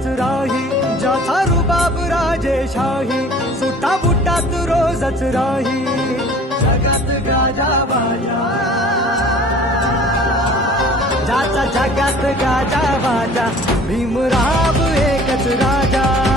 एकच राही, ज्याचा रुबाब राजेशाही, सुटा बुटात रोजच राही, जगात गाजा बाजा, ज्याचा जगात गाजा बाजा, भीमराव एकच राजा.